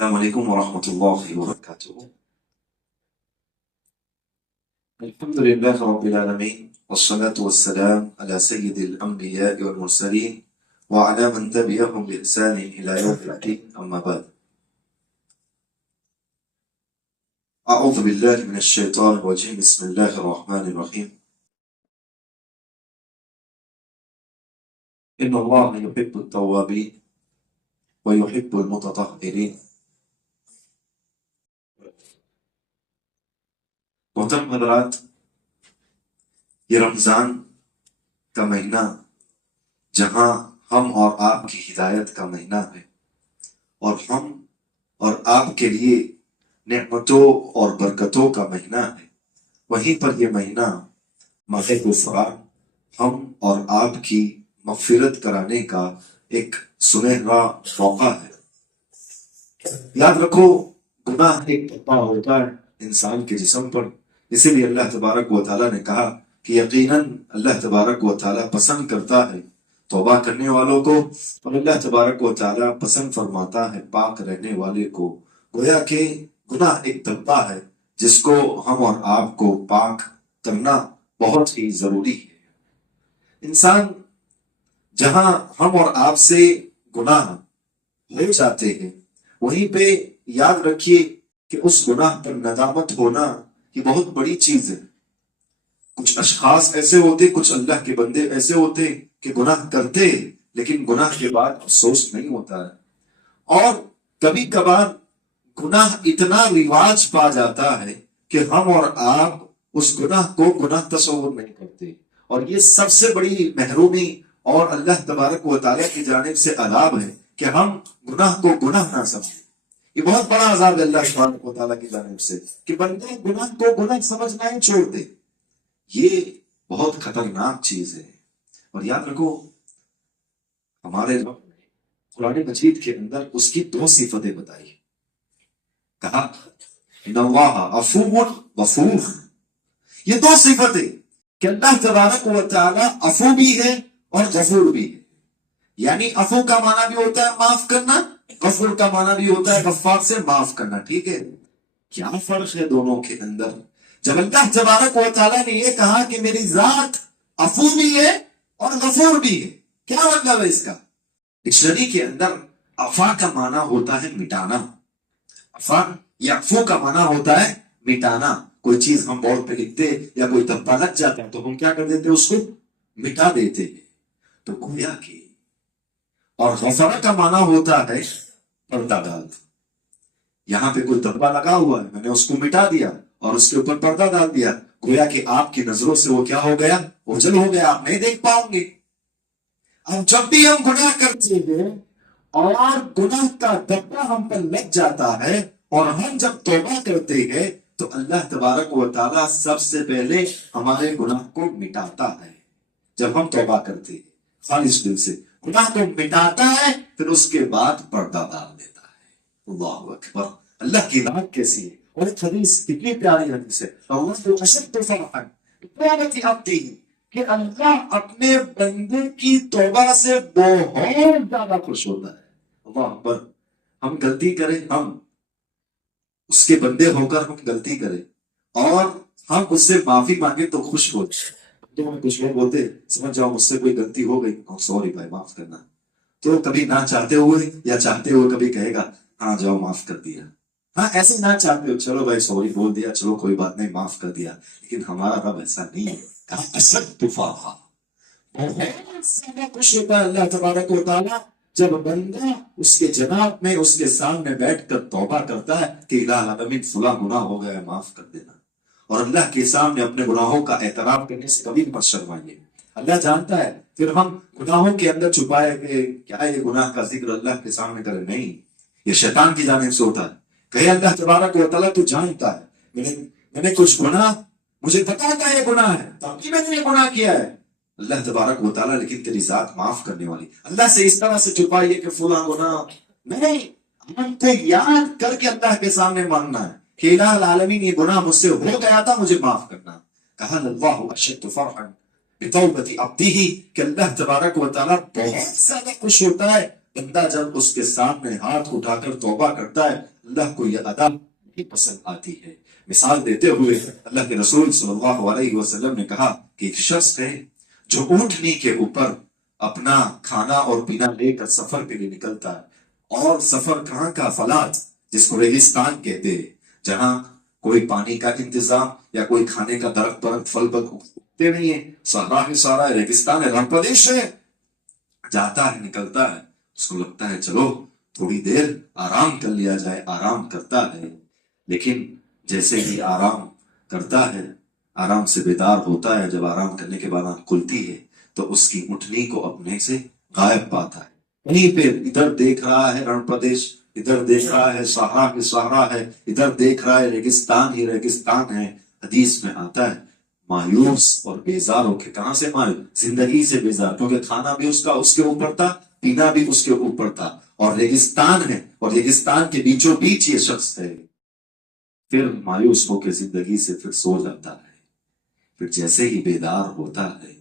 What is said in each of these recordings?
السلام علیکم ورحمۃ اللہ وبرکاتہ۔ الحمد للہ رب العالمین والصلاة والسلام على سید الانبیاء والمرسلین وعلى من تبعهم بإحسان الى یوم الدین، اما بعد۔ اعوذ باللہ من الشیطان الرجیم، بسم اللہ الرحمن الرحیم۔ ان اللہ یحب التوابین ویحب المتطہرین۔ محترم حضرات، یہ رمضان کا مہینہ جہاں ہم اور آپ کی ہدایت کا مہینہ ہے، اور ہم اور آپ کے لیے نعمتوں اور برکتوں کا مہینہ ہے، وہیں پر یہ مہینہ ماہ غفران، ہم اور آپ کی مغفرت کرانے کا ایک سنہرا موقع ہے۔ یاد رکھو، گناہ ایک دبا ہوتا ہے انسان کے جسم پر، اسی لیے اللہ تبارک و تعالیٰ نے کہا کہ یقیناً اللہ تبارک و تعالیٰ پسند کرتا ہے توبہ کرنے والوں کو، اور اللہ تبارک و تعالیٰ پسند فرماتا ہے پاک رہنے والے کو۔ گویا کہ گناہ ایک دبا ہے جس کو ہم اور آپ کو پاک کرنا بہت ہی ضروری ہے۔ انسان جہاں ہم اور آپ سے گناہ ہو جاتے ہیں، وہیں پہ یاد رکھیے کہ اس گناہ پر ندامت ہونا یہ بہت بڑی چیز ہے۔ کچھ اشخاص ایسے ہوتے، کچھ اللہ کے بندے ایسے ہوتے کہ گناہ کرتے لیکن گناہ کے بعد افسوس نہیں ہوتا ہے، اور کبھی کبھار گناہ اتنا رواج پا جاتا ہے کہ ہم اور آپ اس گناہ کو گناہ تصور نہیں کرتے، اور یہ سب سے بڑی محرومی اور اللہ تبارک و تعالیٰ کی جانب سے عذاب ہے کہ ہم گناہ کو گناہ نہ سمجھیں۔ یہ بہت بڑا عذاب ہے اللہ تبارک و تعالیٰ کی جانب سے کہ بندے گناہ کو گناہ سمجھنا ہی چھوڑ دے۔ یہ بہت خطرناک چیز ہے، اور یاد رکھو ہمارے رب نے قرآن مجید کے اندر اس کی دو صفتیں بتائی، کہا ان اللہ عفو غفور۔ یہ دو صفتیں کہ اللہ تبارک و تعالیٰ عفو بھی ہے اور غفور بھی ہے، یعنی عفو کا معنی بھی ہوتا ہے معاف کرنا، غفور کا معنی بھی ہوتا ہے غفار سے معاف کرنا، ٹھیک ہے؟ کیا فرق ہے دونوں کے اندر؟ جب اللہ تبارک و تعالیٰ نے یہ کہا کہ میری ذات عفو بھی ہے اور غفور بھی ہے، کیا مطلب ہے اس کا؟ ڈکشنری کے اندر عفا کا معنی ہوتا ہے مٹانا، عفا یا عفو کا معنی ہوتا ہے مٹانا۔ کوئی چیز ہم بورڈ پہ لکھتے یا کوئی دھبا لگ جاتا ہے تو ہم کیا کر دیتے؟ اس کو مٹا دیتے ہیں۔ تو گویا کہ اور غفر کا معنی ہوتا ہے پردہ ڈال۔ یہاں پہ کوئی دھبا لگا ہوا ہے، میں نے اس کو مٹا دیا اور اس کے اوپر پردہ ڈال دیا، گویا کہ آپ کی نظروں سے وہ کیا ہو گیا؟ اوجھل ہو گیا، آپ نہیں دیکھ پاؤں گے۔ اب جب بھی ہم گناہ کرتے ہیں اور گناہ کا دھبا ہم پر لگ جاتا ہے اور ہم جب توبہ کرتے ہیں تو اللہ تبارک و تعالیٰ سب سے پہلے ہمارے گناہ کو مٹاتا ہے۔ جب ہم توبہ کرتے ہیں خالص دل سے، گناہ کو مٹاتا ہے، پھر اس کے بعد پردہ ڈال دیتا ہے۔ اللہ اکبر، اللہ کی ذات کیسی ہے! اور ایک حدیث کتنی پیاری حدیث ہے، اللہ اشد فرحا بتوبۃ عبدہ، کہ اللہ اپنے بندے کی توبہ سے بہت زیادہ خوش ہوتا ہے۔ اللہ اکبر، ہم غلطی کریں، ہم اس کے بندے ہو کر ہم غلطی کریں اور ہم اس سے معافی مانگے تو خوش ہو جائے۔ تو کچھ لوگ بولتے سمجھ جاؤ مجھ سے کوئی غلطی ہو گئی، سوری بھائی معاف کرنا، تو کبھی نہ چاہتے ہوئے یا چاہتے ہوئے کبھی کہے گا ہاں جاؤ معاف کر دیا، ہاں ایسے نہ چاہتے ہو چلو بھائی سوری بول دیا، چلو کوئی بات نہیں معاف کر دیا، لیکن ہمارا رب ایسا نہیں ہے۔ کہا اشد فرحا، بہت زیادہ خوش ہوتا ہے اللہ تبارک و تعالیٰ جب بندہ اس کے جناب میں اس کے سامنے بیٹھ کر توبہ کرتا ہے کہ الہ العالمین فلاں گناہ ہو گیا ہے معاف کر دینا، اور اللہ کے سامنے اپنے گناہوں کا اعتراف کرنے سے کبھی مت شرمائیے۔ اللہ جانتا ہے پھر ہم گناہوں کے اندر چھپائے کہ کیا یہ گناہ کا ذکر اللہ کے سامنے کرے، نہیں، یہ شیطان کی جانب سے ہوتا ہے۔ کہے اللہ تبارک و تعالیٰ تو جانتا ہے میں نے کچھ گناہ، مجھے پتا تھا یہ گناہ ہے تب بھی میں نے یہ گناہ کیا ہے، اللہ تبارک و تعالیٰ لیکن تیری ذات معاف کرنے والی۔ اللہ سے اس طرح سے چھپائیے کہ فلاں گناہ نہیں، ہم کو یاد کر کے اللہ کے سامنے مانگنا ہے کہ الہ العالمین یہ گناہ مجھ سے ہو گیا تھا، مجھے معاف کرنا۔ کہا اللہ اشد فرحا بتوبۃ عبدہ، کہ اللہ تبارک و تعالیٰ بہت زیادہ خوش ہوتا ہے بندہ جب اس کے سامنے ہاتھ اٹھا کر توبہ کرتا ہے اللہ کو یہ ادا نہیں پسند آتی ہے۔ مثال دیتے ہوئے اللہ کے رسول صلی اللہ علیہ وسلم نے کہا کہ ایک شخص ہے جو اونٹنی کے اوپر اپنا کھانا اور پینا لے کر سفر کے لیے نکلتا ہے، اور سفر کہاں کا؟ فلات، جس کو ریگستان کہتے ہیں، جہاں کوئی پانی کا انتظام یا کوئی کھانے کا درخت پھل اگتے نہیں ہے، صحرا ہی صحرا ہے، ریگستان ہے، رن پردیش ہے۔ جاتا ہے، نکلتا ہے، اس کو لگتا ہے چلو تھوڑی دیر آرام کر لیا جائے، آرام کرتا ہے، لیکن جیسے ہی آرام کرتا ہے، آرام سے بیدار ہوتا ہے، جب آرام کرنے کے بعد آنکھ کھلتی ہے تو اس کی اونٹنی کو اپنے سے غائب پاتا ہے۔ کہیں پہ ادھر دیکھ رہا ہے رن پردیش، ادھر دیکھ رہا ہے صحرا ہی صحرا ہے، ادھر دیکھ رہا ہے ریگستان ہی ریگستان ہے۔ حدیث میں آتا ہے مایوس اور بیزار ہو کے، کہاں سے مایوس؟ زندگی سے بیزار، کیونکہ کھانا بھی اس کا اس کے اوپر تھا، پینا بھی اس کے اوپر تھا، اور ریگستان ہے، اور ریگستان کے بیچوں بیچ یہ شخص ہے۔ پھر مایوس ہو کے زندگی سے پھر سو جاتا ہے، پھر جیسے ہی بیدار ہوتا ہے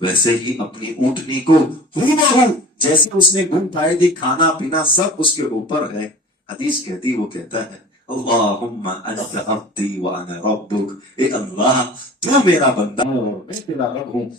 ویسے ہی اپنی اونٹنی کو ہو جیسے اس نے گم پائے دی، کھانا پینا سب اس کے اوپر ہے۔ حدیث کہتی، وہ کہتا ہے اللہم انت عبدی وانا ربک، اے اللہ تو میرا بندہ اور میں تیرا رب ہوں۔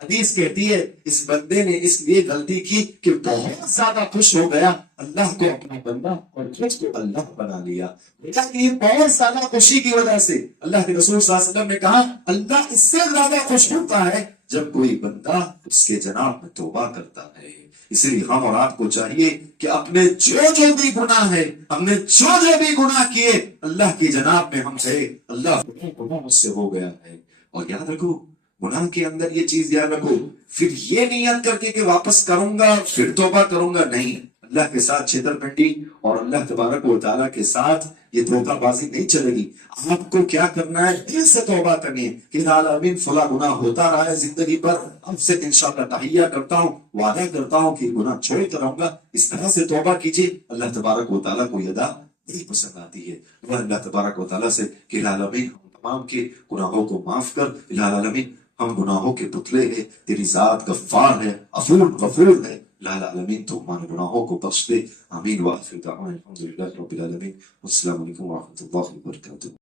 حدیث کہتی ہے اس بندے نے اس لیے غلطی کی کہ بہت زیادہ خوش ہو گیا، اللہ کو اپنا بندہ اور خود کو اللہ بنا لیا۔ یہ بہت زیادہ خوشی کی وجہ سے اللہ کے رسول صلی اللہ علیہ وسلم نے کہا اللہ اس سے زیادہ خوش ہوتا ہے جب کوئی بندہ اس کے جناب میں توبہ کرتا ہے۔ اسی لیے ہم اور آپ کو چاہیے کہ اپنے جو بھی گناہ ہے، ہم نے جو بھی گناہ کیے، اللہ کی جناب میں ہم کہے اللہ گناہ مجھ سے ہو گیا ہے۔ اور یاد رکھو گناہ کے اندر یہ چیز یاد رکھو، پھر یہ نیت کر کے کہ واپس کروں گا پھر توبہ کروں گا، نہیں، اللہ کے ساتھ چھیتر پنڈی اور اللہ تبارک و تعالیٰ کے ساتھ یہ دھوکہ بازی نہیں چلے گی۔ آپ کو کیا کرنا ہے؟ دل سے توبہ کرنی ہے کہ العالمین فلاں گناہ ہوتا رہا ہے زندگی پر، اب سے انشاءاللہ تحیہ کرتا ہوں، وعدہ کرتا ہوں کہ گناہ چھوڑتا رہوں گا۔ اس طرح سے توبہ کیجیے، اللہ تبارک و تعالیٰ کو یہ ادا نہیں پسند آتی ہے۔ وہ اللہ تبارک و تعالیٰ سے کہ العالمین ہم تمام کے گناہوں کو معاف کر، العالمین ہم گناہوں کے پتلے ہیں، تیری ذات غفار ہے، غفور ہے، العالمین تو ہمارے گناہوں کو بخش دے۔ آمین۔ وآخر دعوانا الحمدللہ رب العالمین۔ السلام علیکم ورحمۃ اللہ وبرکاتہ۔